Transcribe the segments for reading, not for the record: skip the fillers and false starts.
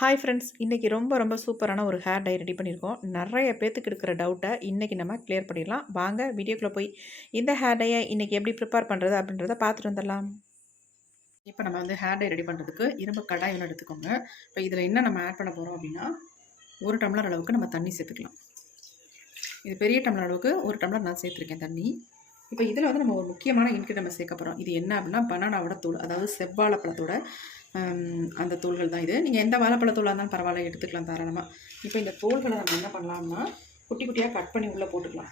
Hi friends, இன்றைக்கி ரொம்ப சூப்பரான ஒரு ஹேர் டை ரெடி பண்ணியிருக்கோம். நிறைய பேத்துக்கு இருக்கிற டவுட்டை இன்றைக்கி நம்ம கிளியர் பண்ணிடலாம். வாங்க வீடியோக்குள்ளே போய் இந்த ஹேர் டையை இன்றைக்கி எப்படி ப்ரிப்பேர் பண்ணுறது அப்படின்றத பார்த்துட்டு வந்துடலாம். இப்போ நம்ம ஹேர் டை ரெடி பண்ணுறதுக்கு இரும்பு கடாய் ஒன்று எடுத்துக்கோங்க. இப்போ இதில் என்ன நம்ம ஆட் பண்ண போகிறோம் அப்படின்னா, 1 டம்ளர் அளவுக்கு நம்ம தண்ணி சேர்த்துக்கலாம். இது பெரிய டம்ளர் அளவுக்கு 1 டம்ளர் நான் சேர்த்துருக்கேன் தண்ணி. இப்போ இதில் நம்ம ஒரு முக்கியமான இன்க்ரீடியன்ட் நம்ம சேர்க்க போகிறோம். இது என்ன அப்படின்னா, பனானாவோட தூள், அதாவது செவ்வாழைப்பழத்தோட அந்த தூள்கள் தான் இது. நீங்கள் எந்த வாழைப்பழத்தூளாக இருந்தாலும் பரவாயில்ல, எடுத்துக்கலாம் தாராளமாக. இப்போ இந்த தோள்களை நம்ம என்ன பண்ணலாம்னா, குட்டி குட்டியாக கட் பண்ணி உள்ளே போட்டுக்கலாம்.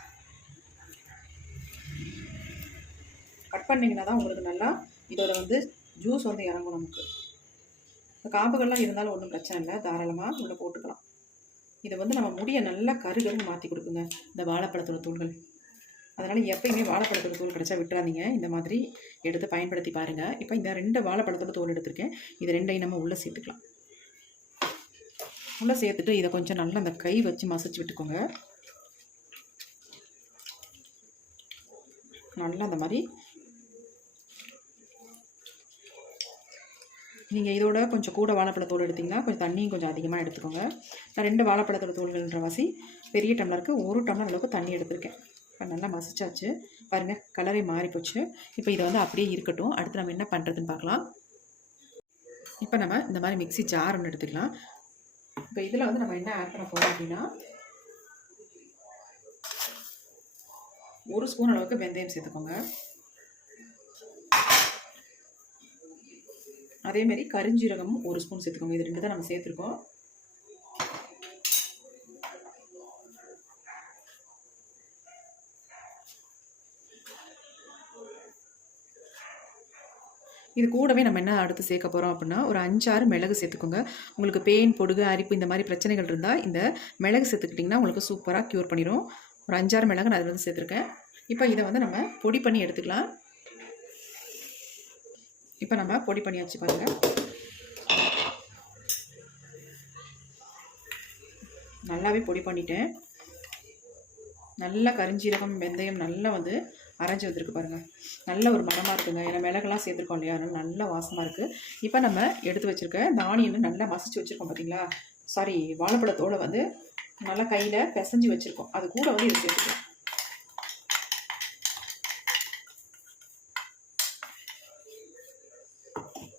கட் பண்ணிங்கன்னா தான் உங்களுக்கு நல்லா இதோட ஜூஸ் இறங்கும் நமக்கு. இந்த காம்புகள்லாம் இருந்தாலும் ஒன்றும் பிரச்சனை இல்லை, தாராளமாக உள்ளே போட்டுக்கலாம். இதை நம்ம முடியை நல்லா கருகருன்னு மாற்றி கொடுக்குங்க இந்த வாழைப்பழத்தோட தூள்கள். அதனால் எப்பயுமே வாழைப்பழத்தோட தூள் கிடச்சா விட்டுறாதீங்க, இந்த மாதிரி எடுத்து பயன்படுத்தி பாருங்கள். இப்போ இந்த 2 வாழைப்பழத்தோட தோல் எடுத்திருக்கேன். இது 2ஐயும் நம்ம உள்ளே சேர்த்துக்கலாம். உள்ளே சேர்த்துட்டு இதை கொஞ்சம் நல்லா அந்த கை வச்சு மசிச்சு விட்டுக்கோங்க. நல்லா அந்த மாதிரி நீங்கள் இதோட கொஞ்சம் கூட வாழைப்பழத்தோடு எடுத்திங்கன்னா கொஞ்சம் தண்ணியும் கொஞ்சம் அதிகமாக எடுத்துக்கோங்க. நான் 2 வாழைப்பழத்தோட தோல்கள்ன்ற வாசி பெரிய டம்ளருக்கு 1 டம்ளர் அளவுக்கு தண்ணி எடுத்திருக்கேன். இப்போ நல்லா மசிச்சாச்சு பாருங்கள், கலரே மாறி போச்சு. இப்போ இதை அப்படியே இருக்கட்டும். அடுத்து நம்ம என்ன பண்ணுறதுன்னு பார்க்கலாம். இப்போ நம்ம இந்த மாதிரி மிக்ஸி ஜார் ஒன்று எடுத்துக்கலாம். இப்போ இதில் நம்ம என்ன ஆட் பண்ண போகிறோம் அப்படின்னா, 1 ஸ்பூன் அளவுக்கு வெந்தயம் சேர்த்துக்கோங்க. அதேமாரி கரிஞ்சீரகமும் 1 ஸ்பூன் சேர்த்துக்கோங்க. இது 2 தான் நம்ம சேர்த்துருக்கோம். இது கூடவே நம்ம என்ன அடுத்து சேர்க்க போகிறோம் அப்படின்னா, ஒரு 5-6 மிளகு சேர்த்துக்கோங்க. உங்களுக்கு பெயின், பொடுகு, அரிப்பு இந்த மாதிரி பிரச்சனைகள் இருந்தால் இந்த மிளகு சேர்த்துக்கிட்டிங்கன்னா உங்களுக்கு சூப்பராக க்யூர் பண்ணிடும். ஒரு 5-6 மிளகு நான் அதில் சேர்த்துருக்கேன். இப்போ இதை நம்ம பொடி பண்ணி எடுத்துக்கலாம். இப்போ நம்ம பொடி பண்ணியாச்சு பாருங்கள். நல்லாவே பொடி பண்ணிட்டேன். நல்லா கரிஞ்சீரகம், வெந்தயம் நல்லா அரைஞ்சி வந்திருக்கு பாருங்கள். நல்ல ஒரு மணமாக இருக்குங்க. ஏன்னா மிளகெல்லாம் சேர்த்துருக்கோம் இல்லையா, அதனால் நல்லா வாசமாக இருக்குது. இப்போ நம்ம எடுத்து வச்சுருக்க இந்த ஆனியன் நல்லா மசிச்சு வச்சுருக்கோம் பார்த்தீங்களா, சாரி வாழைப்பழத்தோடு நல்லா கையில் பிசைஞ்சு வச்சுருக்கோம். அது கூட இது சேர்த்துக்கலாம்.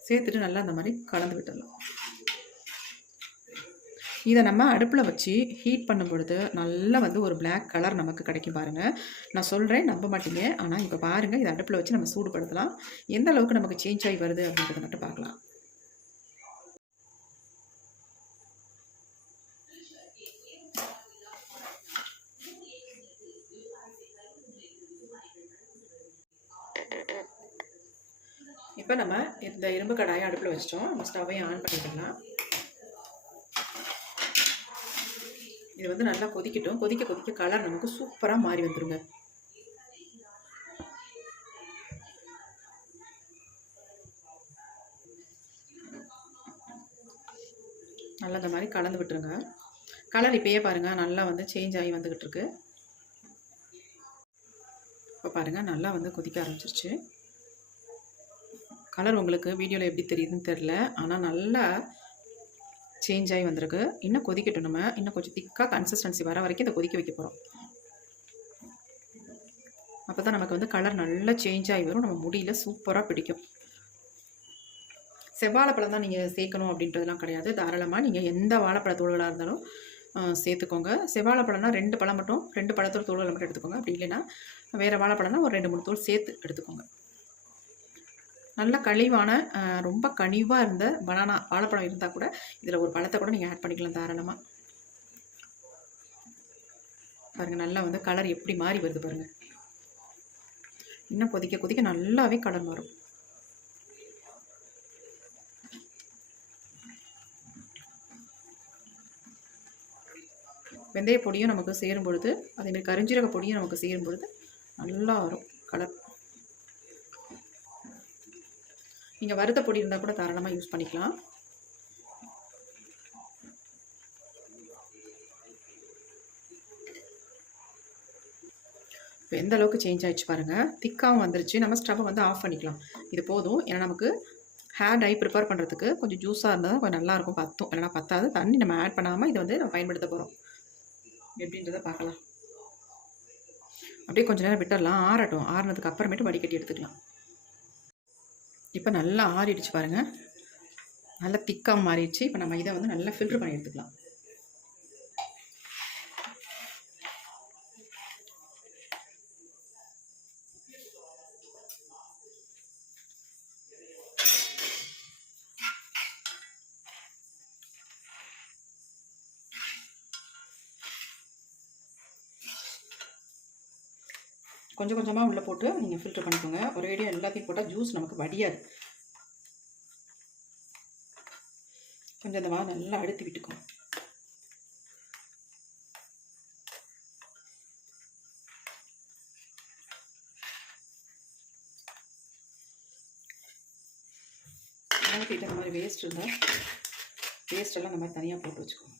சேர்த்துட்டு நல்லா அந்த மாதிரி கலந்து விட்டுடலாம். இதை நம்ம அடுப்பில் வச்சு ஹீட் பண்ணும் பொழுது நல்லா ஒரு பிளாக் கலர் நமக்கு கிடைக்கும் பாருங்கள். நான் சொல்கிறேன், நம்ப மாட்டீங்க. ஆனால் இப்போ பாருங்கள், இதை அடுப்பில் வச்சு நம்ம சூடுபடுத்தலாம். எந்த அளவுக்கு நமக்கு சேஞ்ச் ஆகி வருது அப்படின்றத மட்டும் பார்க்கலாம். இப்போ நம்ம இந்த இரும்பு கடாயை அடுப்பில் வச்சிட்டோம். நம்ம ஸ்டவ்வையும் ஆன் பண்ணிக்கலாம். இது நல்லா கொதிக்கட்டும். கொதிக்க கொதிக்க கலர் நமக்கு சூப்பராக மாறி வந்துருங்க. நல்லா இந்த மாதிரி கலந்து விட்டுருங்க. கலர் இப்பயே பாருங்கள் நல்லா சேஞ்ச் ஆகி வந்துக்கிட்டு இருக்கு. இப்போ பாருங்கள் நல்லா கொதிக்க ஆரம்பிச்சிருச்சு. கலர் உங்களுக்கு வீடியோவில் எப்படி தெரியுதுன்னு தெரில, ஆனால் நல்லா சேஞ்ச் ஆகி வந்திருக்கு. இன்னும் கொதிக்கட்டும். நம்ம இன்னும் கொஞ்சம் திக்காக கன்சிஸ்டன்சி வர வரைக்கும் இதை கொதிக்க வைக்க போகிறோம். அப்போ தான் நமக்கு கலர் நல்லா சேஞ்ச் ஆகி வரும். நம்ம முடியல சூப்பராக பிடிக்கும். செவ்வாழைப்பழம் தான் நீங்கள் சேர்க்கணும் அப்படின்றதுலாம் கிடையாது. தாராளமாக நீங்கள் எந்த வாழைப்பழ தோள்களாக இருந்தாலும் சேர்த்துக்கோங்க. செவ்வாழைப்பழம்னா 2 பழம் மட்டும், 2 பழத்தோட தோள்களை மட்டும் எடுத்துக்கோங்க. அப்படி இல்லைன்னா வேறு வாழைப்பழம்னா ஒரு 2-3 தோல் சேர்த்து எடுத்துக்கோங்க. நல்ல கழிவான ரொம்ப கனிவாக இருந்த பனானா வாழைப்பழம் இருந்தால் கூட இதில் ஒரு பழத்தை கூட நீங்கள் ஆட் பண்ணிக்கலாம் தாராளமாக. பாருங்கள் நல்லா கலர் எப்படி மாறி வருது பாருங்கள். இன்னும் கொதிக்க கொதிக்க நல்லாவே கலர் மாறும். வெந்தய பொடியும் நமக்கு சேரும் பொழுது, அதேமாதிரி கரிஞ்சீரக பொடியும் நமக்கு சேரும் பொழுது நல்லா வரும் கலர். நீங்கள் வறுத்த பொடி இருந்தால் கூட தாராளமாக யூஸ் பண்ணிக்கலாம். இப்போ எந்த அளவுக்கு சேஞ்ச் ஆகிடுச்சு பாருங்கள். திக்காகவும் வந்துருச்சு. நம்ம ஸ்டவ்வை ஆஃப் பண்ணிக்கலாம். இது போதும். ஏன்னா நமக்கு ஹேர் டை ப்ரிப்பேர் பண்ணுறதுக்கு கொஞ்சம் ஜூஸாக இருந்தால் தான் கொஞ்சம் நல்லாயிருக்கும், பத்தும். இல்லைனா பத்தாது. தண்ணி நம்ம ஆட் பண்ணாமல் இதை வந்து நம்ம பயன்படுத்த போகிறோம். எப்படின்றத பார்க்கலாம். அப்படியே கொஞ்சம் நேரம் விட்டுடலாம், ஆறட்டும். ஆறுனதுக்கு அப்புறமேட்டு வடிகட்டி எடுத்துக்கலாம். இப்போ நல்லா ஆறிடுச்சு பாருங்கள், நல்லா திக்காக மாறிடுச்சு. இப்போ நம்ம இதை வந்து நல்லா ஃபில்ட்ரு பண்ணி எடுத்துக்கலாம். கொஞ்சம் கொஞ்சமாக உள்ளே போட்டு நீங்கள் ஃபில்ட்ரு பண்ணிக்கோங்க. ஒரேடியாக எல்லாத்தையும் போட்டால் ஜூஸ் நமக்கு வடியாது. கொஞ்சம் இந்த மாதிரி நல்லா அழுத்தி விட்டுக்கோங்க. அழுத்திட்டு இந்த மாதிரி வேஸ்ட் இருந்தால் வேஸ்ட்டெல்லாம் இந்த மாதிரி தனியாக போட்டு வச்சுக்கோங்க.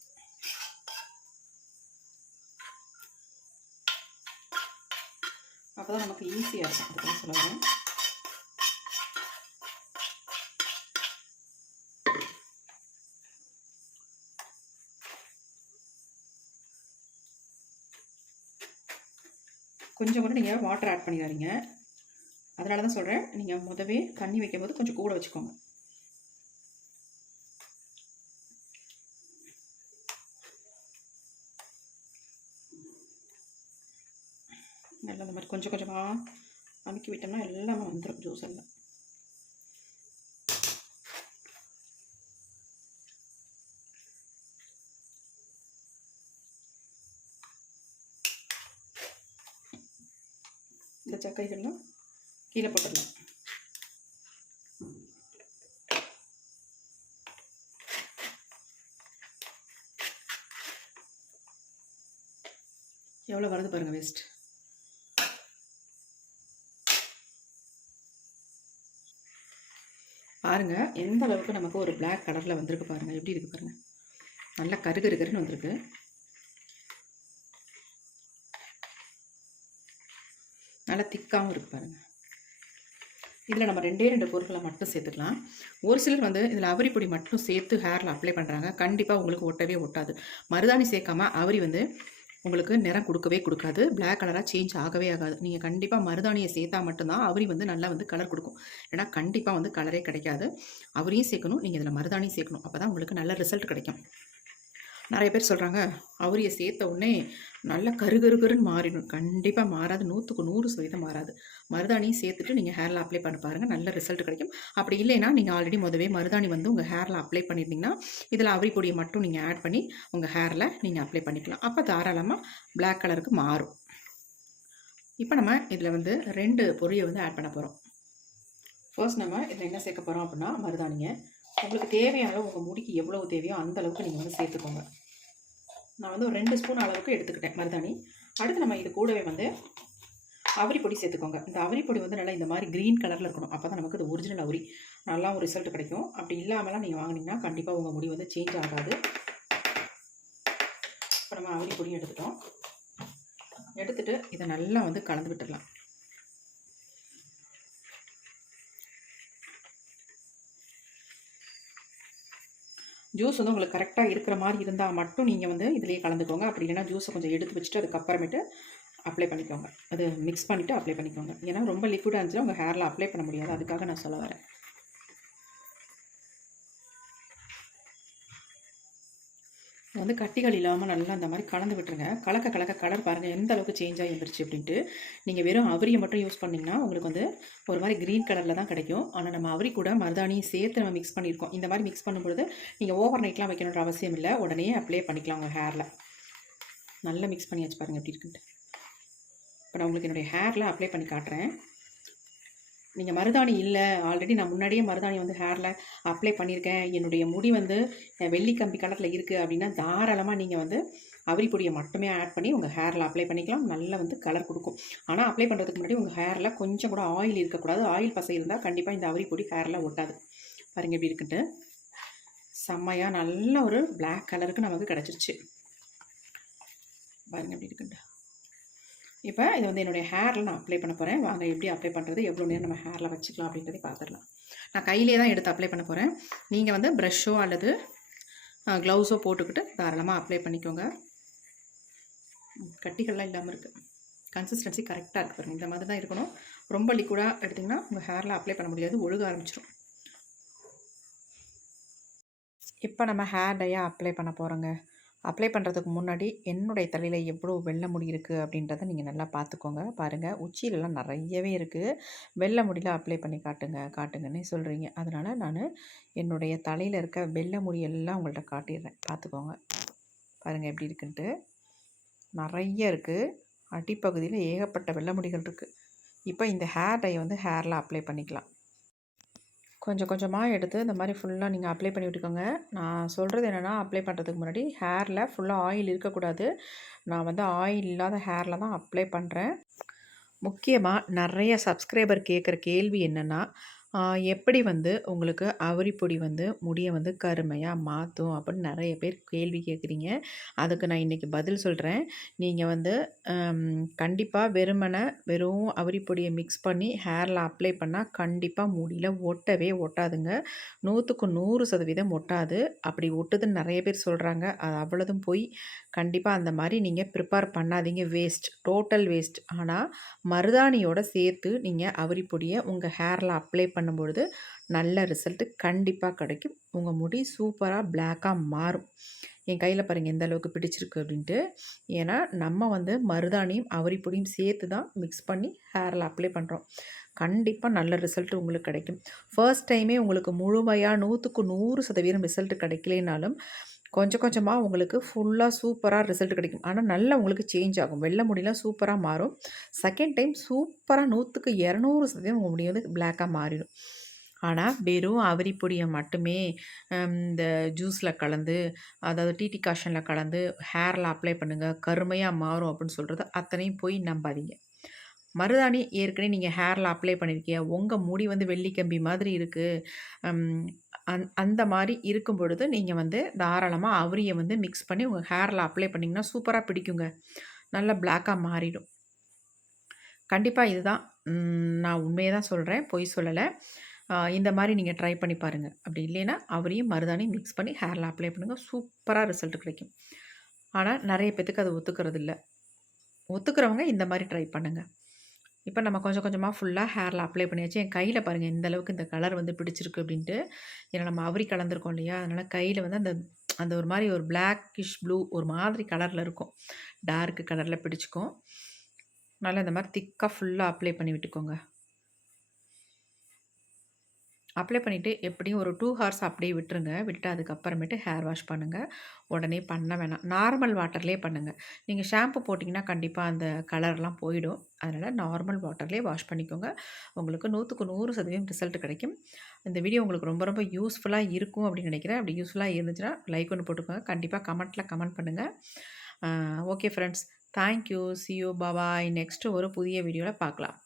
அப்போ தான் நமக்கு ஈஸியாக இருக்கும். அதுதான் சொல்ல வரேன். கொஞ்சம் கூட நீங்கள் வாட்டர் ஆட் பண்ணிடாதீங்க. அதனால தான் சொல்கிறேன், நீங்கள் முதவே தண்ணி வைக்கும்போது கொஞ்சம் கூட வச்சுக்கோங்க. நல்லா இந்த மாதிரி கொஞ்சம் கொஞ்சமாக அமுக்கி விட்டோம்னா எல்லாமே வந்துடும் ஜூஸ் எல்லாம். இந்த சக்கைகள்லாம் கீழே போட்டுடலாம். எவ்வளோ வருது பாருங்கள் வேஸ்ட். பாருங்கள் எந்த அளவுக்கு நமக்கு ஒரு பிளாக் கலரில் வந்திருக்கு பாருங்கள். எப்படி இருக்குது பாருங்கள், நல்லா கருகருன்னு வந்திருக்கு. நல்லா திக்காகவும் இருக்குது பாருங்கள். இதில் நம்ம 2 பொருட்களை மட்டும் சேர்த்துக்கலாம். ஒரு சிலர் வந்து இதில் அவரி பொடி மட்டும் சேர்த்து ஹேரில் அப்ளை பண்ணுறாங்க. கண்டிப்பாக உங்களுக்கு ஒட்டவே ஒட்டாது. மருதாணி சேர்க்காமல் அவரி வந்து உங்களுக்கு நிறம் கொடுக்கவே கொடுக்காது, பிளாக் கலராக சேஞ்ச் ஆகவே ஆகாது. நீங்கள் கண்டிப்பாக மருதாணியை சேர்த்தா மட்டும்தான் அவரி வந்து நல்லா வந்து கலர் கொடுக்கும். ஏன்னா கண்டிப்பாக வந்து கலரே கிடைக்காது. அவரையும் சேர்க்கணும், நீங்கள் இதில் மருதாணியும் சேர்க்கணும். அப்போ தான் உங்களுக்கு நல்ல ரிசல்ட் கிடைக்கும். நிறைய பேர் சொல்கிறாங்க அவரியை சேர்த்த உடனே நல்லா கருகருன்னு மாறிடும். கண்டிப்பாக மாறாது, 100க்கு 100% மாறாது. மருதாணியும் சேர்த்துட்டு நீங்கள் ஹேரில் அப்ளை பண்ணி பாருங்கள், நல்ல ரிசல்ட் கிடைக்கும். அப்படி இல்லைன்னா நீங்கள் ஆல்ரெடி முதவே மருதாணி வந்து உங்கள் ஹேரில் அப்ளை பண்ணியிருந்தீங்கன்னா இதில் அவரி பொடியை மட்டும் நீங்கள் ஆட் பண்ணி உங்கள் ஹேரில் நீங்கள் அப்ளை பண்ணிக்கலாம். அப்போ தாராளமாக பிளாக் கலருக்கு மாறும். இப்போ நம்ம இதில் வந்து 2 பொடியை வந்து ஆட் பண்ண போகிறோம். ஃபர்ஸ்ட் நம்ம இதில் என்ன சேர்க்க போகிறோம் அப்படின்னா மருதாணியை. உங்களுக்கு தேவையான அளவு உங்கள் முடிக்கு எவ்வளவு தேவையோ அந்த அளவுக்கு நீங்கள் வந்து சேர்த்துக்கோங்க. நான் வந்து ஒரு 2 ஸ்பூன் அளவுக்கு எடுத்துக்கிட்டேன் மருதாணி. அடுத்து நம்ம இது கூடவே வந்து அவரி பொடி சேர்த்துக்கோங்க. இந்த அவரி பொடி வந்து நல்லா இந்த மாதிரி க்ரீன் கலரில் இருக்கணும். அப்போ தான் நமக்கு இது ஒரிஜினல் அவரி நல்லா ஒரு ரிசல்ட் கிடைக்கும். அப்படி இல்லாமலாம் நீங்கள் வாங்கினீங்கன்னா கண்டிப்பாக உங்கள் முடி வந்து சேஞ்ச் ஆகாது. இப்போ நம்ம அவரி பொடி எடுத்துட்டோம். எடுத்துகிட்டு இதை நல்லா வந்து கலந்து விட்டுடலாம். ஜூஸ் வந்து உங்களுக்கு கரெக்டாக இருக்கிற மாதிரி இருந்தால் மட்டும் நீங்கள் வந்து இதிலேயே கலந்துக்கோங்க. அப்படி இல்லைன்னா ஜூஸை கொஞ்சம் எடுத்து வச்சுட்டு அதுக்கப்புறமேட்டு அப்ளை பண்ணிக்கோங்க. அது மிக்ஸ் பண்ணிவிட்டு அப்ளை பண்ணிக்கோங்க. ஏன்னா ரொம்ப லிக்விடாக இருந்துச்சுன்னா உங்கள் ஹேரில் அப்ளை பண்ண முடியாது. அதுக்காக நான் சொல்ல வரேன். வந்து கட்டிகள் இல்லாமல் நல்லா அந்த மாதிரி கலந்து விட்டுருங்க. கலக்க கலர் பாருங்கள் எந்த அளவுக்கு சேஞ்ச் ஆகி வந்துருச்சு அப்படின்ட்டு. நீங்கள் வெறும் அவரியை மட்டும் யூஸ் பண்ணிங்கன்னா உங்களுக்கு வந்து ஒரு மாதிரி க்ரீன் கலரில் தான் கிடைக்கும். ஆனால் நம்ம அவரி கூட மருதாணியும் சேர்த்து நம்ம மிக்ஸ் பண்ணியிருக்கோம். இந்த மாதிரி மிக்ஸ் பண்ணும்பொழுது நீங்கள் ஓவர் நைட்லாம் வைக்கணுன்ற அவசியம் இல்லை, உடனே அப்ளை பண்ணிக்கலாம் உங்கள் ஹேரில். நல்லா மிக்ஸ் பண்ணியாச்சு பாருங்கள் எப்படி இருக்குன்ட்டு. இப்போ நான் உங்களுக்கு என்னுடைய ஹேரில் அப்ளை பண்ணி காட்டுறேன். நீங்கள் மருதாணி இல்லை, ஆல்ரெடி நான் முன்னாடியே மருதாணி வந்து ஹேரில் அப்ளை பண்ணியிருக்கேன், என்னுடைய முடி வந்து வெள்ளி கம்பி கலரில் இருக்குது அப்படின்னா தாராளமாக நீங்கள் வந்து அவரி பொடியை மட்டுமே ஆட் பண்ணி உங்கள் ஹேரில் அப்ளை பண்ணிக்கலாம். நல்லா வந்து கலர் கொடுக்கும். ஆனால் அப்ளை பண்ணுறதுக்கு முன்னாடி உங்கள் ஹேரில் கொஞ்சம் கூட ஆயில் இருக்கக்கூடாது. ஆயில் பசை இருந்தால் கண்டிப்பாக இந்த அவரி பொடி ஹேரில் ஒட்டாது. பாருங்கள் எப்படி இருக்குன்ட்டு. செம்மையாக நல்ல ஒரு பிளாக் கலருக்கு நமக்கு கிடச்சிருச்சு. பாருங்கள் எப்படி இருக்குன்ட்டு. இப்போ இதை வந்து என்னுடைய ஹேரில் நான் அப்ளை பண்ண போகிறேன். வாங்க எப்படி அப்ளை பண்ணுறது, எவ்வளோ நேரம் நம்ம ஹேரில் வச்சுக்கலாம் அப்படின்றதை பார்த்துடலாம். நான் கையிலே தான் எடுத்து அப்ளை பண்ண போகிறேன். நீங்கள் வந்து ப்ரஷ்ஷோ அல்லது க்ளவுஸோ போட்டுக்கிட்டு தாராளமாக அப்ளை பண்ணிக்கோங்க. கட்டிகள்லாம் இல்லாமல் இருக்குது. கன்சிஸ்டன்சி கரெக்டாக இருக்குது பாருங்கள். இந்த மாதிரி தான் இருக்கணும். ரொம்ப லிக்விடாக எடுத்திங்கன்னா உங்கள் ஹேரில் அப்ளை பண்ண முடியாது, ஒழுக ஆரம்பிச்சிடும். இப்போ நம்ம ஹேர் டையை அப்ளை பண்ண போகிறோங்க. அப்ளை பண்ணுறதுக்கு முன்னாடி என்னுடைய தலையில் எவ்வளோ வெள்ளை முடி இருக்குது அப்படின்றத நீங்கள் நல்லா பார்த்துக்கோங்க. பாருங்கள், உச்சியிலலாம் நிறையவே இருக்குது. வெள்ளை முடியில் அப்ளை பண்ணி காட்டுங்கன்னு சொல்கிறீங்க. அதனால் நான் என்னுடைய தலையில் இருக்க வெள்ளை முடியெல்லாம் உங்கள்கிட்ட காட்டிடுறேன். பார்த்துக்கோங்க. பாருங்கள் எப்படி இருக்குன்ட்டு. நிறைய இருக்குது. அடிப்பகுதியில் ஏகப்பட்ட வெள்ளை முடிகள் இருக்குது. இப்போ இந்த ஹேர் டையை வந்து ஹேரில் அப்ளை பண்ணிக்கலாம். கொஞ்சம் கொஞ்சமாக எடுத்து இந்த மாதிரி ஃபுல்லாக நீங்கள் அப்ளை பண்ணி விட்டுக்கோங்க. நான் சொல்கிறது என்னென்னா, அப்ளை பண்ணுறதுக்கு முன்னாடி ஹேரில் ஃபுல்லாக ஆயில் இருக்கக்கூடாது. நான் வந்து ஆயில் இல்லாத ஹேரில் தான் அப்ளை பண்ணுறேன். முக்கியமாக நிறைய சப்ஸ்கிரைபர் கேட்குற கேள்வி என்னென்னா, எப்படி வந்து உங்களுக்கு அவரி பொடி வந்து முடிய வந்து கருமையாக மாற்றும் அப்படின்னு நிறைய பேர் கேள்வி கேட்குறீங்க. அதுக்கு நான் இன்றைக்கி பதில் சொல்கிறேன். நீங்கள் வந்து கண்டிப்பாக வெறும் அவரி பொடியை மிக்ஸ் பண்ணி ஹேரில் அப்ளை பண்ணால் கண்டிப்பாக முடியில் ஒட்டவே ஒட்டாதுங்க. 100க்கு 100% ஒட்டாது. அப்படி ஒட்டுதுன்னு நிறைய பேர் சொல்கிறாங்க. அது அவ்வளோதும் போய். கண்டிப்பாக அந்த மாதிரி நீங்கள் ப்ரிப்பேர் பண்ணாதீங்க. Waste, total waste. ஆனால் மருதாணியோட சேர்த்து நீங்கள் அவரி பொடியை உங்கள் ஹேரில் அப்ளை பண்ணும்பொழுது நல்ல ரிசல்ட்டு கண்டிப்பாக கிடைக்கும். உங்கள் முடி சூப்பராக பிளாக்காக மாறும். என் கையில் பாருங்கள் எந்த அளவுக்கு பிடிச்சிருக்கு அப்படின்ட்டு. ஏன்னா நம்ம வந்து மருதாணியும் அவரி பொடியும் சேர்த்து தான் மிக்ஸ் பண்ணி ஹேரில் அப்ளை பண்ணுறோம். கண்டிப்பாக நல்ல ரிசல்ட் உங்களுக்கு கிடைக்கும். ஃபர்ஸ்ட் டைமே உங்களுக்கு முழுமையாக 100க்கு 100% ரிசல்ட் கிடைக்கலைனாலும் கொஞ்சம் கொஞ்சமாக உங்களுக்கு ஃபுல்லாக சூப்பராக ரிசல்ட் கிடைக்கும். ஆனால் நல்லா உங்களுக்கு சேஞ்ச் ஆகும். வெள்ளை முடியெலாம் சூப்பராக மாறும். செகண்ட் டைம் சூப்பராக 100க்கு 200% உங்கள் முடி வந்து பிளாக்காக மாறிடும். ஆனால் வெறும் அவரி பொடியை மட்டுமே இந்த ஜூஸில் கலந்து, அதாவது டீ டிகாஷனில் கலந்து ஹேரில் அப்ளை பண்ணுங்கள், கருமையாக மாறும் அப்படின்னு சொல்கிறது அத்தனையும் போய் நம்பாதீங்க. மருதாணி ஏற்கனவே நீங்கள் ஹேரில் அப்ளை பண்ணியிருக்கீங்க, உங்கள் முடி வந்து வெள்ளிக்கம்பி மாதிரி இருக்குது, அந்த மாதிரி இருக்கும் பொழுது நீங்கள் வந்து தாராளமாக அவரியை வந்து மிக்ஸ் பண்ணி உங்கள் ஹேரில் அப்ளை பண்ணிங்கன்னா சூப்பராக பிடிக்குங்க. நல்லா பிளாக்காக மாறிடும். கண்டிப்பாக இதுதான், நான் உண்மையை தான் சொல்கிறேன், பொய் சொல்லலை. இந்த மாதிரி நீங்கள் ட்ரை பண்ணி பாருங்கள். அப்படி இல்லைன்னா அவரையும் மருதாணியும் மிக்ஸ் பண்ணி ஹேரில் அப்ளை பண்ணுங்கள். சூப்பராக ரிசல்ட் கிடைக்கும். ஆனால் நிறைய பேத்துக்கு அது ஒத்துக்கிறது இல்லை. ஒத்துக்கிறவங்க இந்த மாதிரி ட்ரை பண்ணுங்கள். இப்போ நம்ம கொஞ்சம் கொஞ்சமாக ஃபுல்லாக ஹேரில் அப்ளை பண்ணியாச்சு. என் கையில் பாருங்கள் எந்த அளவுக்கு இந்த கலர் வந்து பிடிச்சிருக்கு அப்படின்ட்டு. ஏன்னா நம்ம அவரி கலந்துருக்கோம் இல்லையா, அதனால் கையில் வந்து அந்த அந்த ஒரு மாதிரி ஒரு பிளாக்கிஷ் ப்ளூ ஒரு மாதிரி கலரில் இருக்கும். டார்க் கலரில் பிடிச்சிக்கும். நல்லா இந்த மாதிரி திக்காக ஃபுல்லாக அப்ளை பண்ணி விட்டுக்கோங்க. அப்ளை பண்ணிவிட்டு எப்படியும் ஒரு 2 ஹார்ஸ் அப்படியே விட்டுருங்க. விட்டுட்டு அதுக்கப்புறமேட்டு ஹேர் வாஷ் பண்ணுங்கள். உடனே பண்ண வேணாம். நார்மல் வாட்டர்லேயே பண்ணுங்கள். நீங்கள் ஷாம்பு போட்டிங்கன்னா கண்டிப்பாக அந்த கலர்லாம் போயிடும். அதனால் நார்மல் வாட்டர்லேயே வாஷ் பண்ணிக்கோங்க. உங்களுக்கு 100க்கு 100% ரிசல்ட் கிடைக்கும். இந்த வீடியோ உங்களுக்கு ரொம்ப ரொம்ப யூஸ்ஃபுல்லாக இருக்கும் அப்படின்னு நினைக்கிறேன். அப்படி யூஸ்ஃபுல்லாக இருந்துச்சுன்னா லைக் ஒன்று போட்டுக்கோங்க. கண்டிப்பாக கமெண்ட்டில் கமெண்ட் பண்ணுங்கள். Okay friends, thank you. C you. Bye. Next ஒரு புதிய வீடியோவில் பார்க்கலாம்.